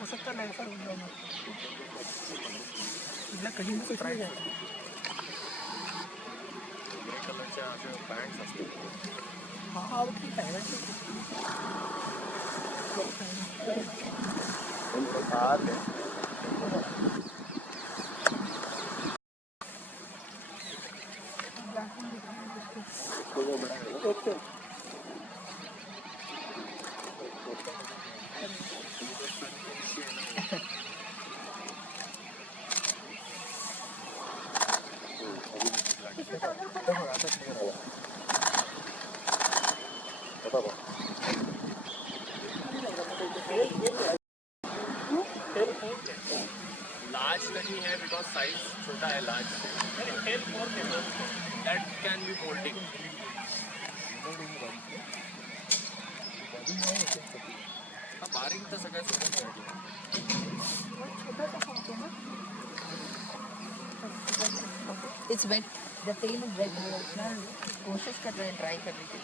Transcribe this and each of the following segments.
हो सकता है ऐसा कहीं ना कुछ नहीं जाता कलरच्या अशा पॅन्ट्स असतात हा ठीक आहे ओके लार्ज नहीं है बिकॉज साइज छोटा है large that can be folding बारीक तर सगळ्यात It's wet. The tail is wet. कोशिश कर रहे हैं ट्राई करने की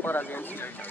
और अगेंस्ट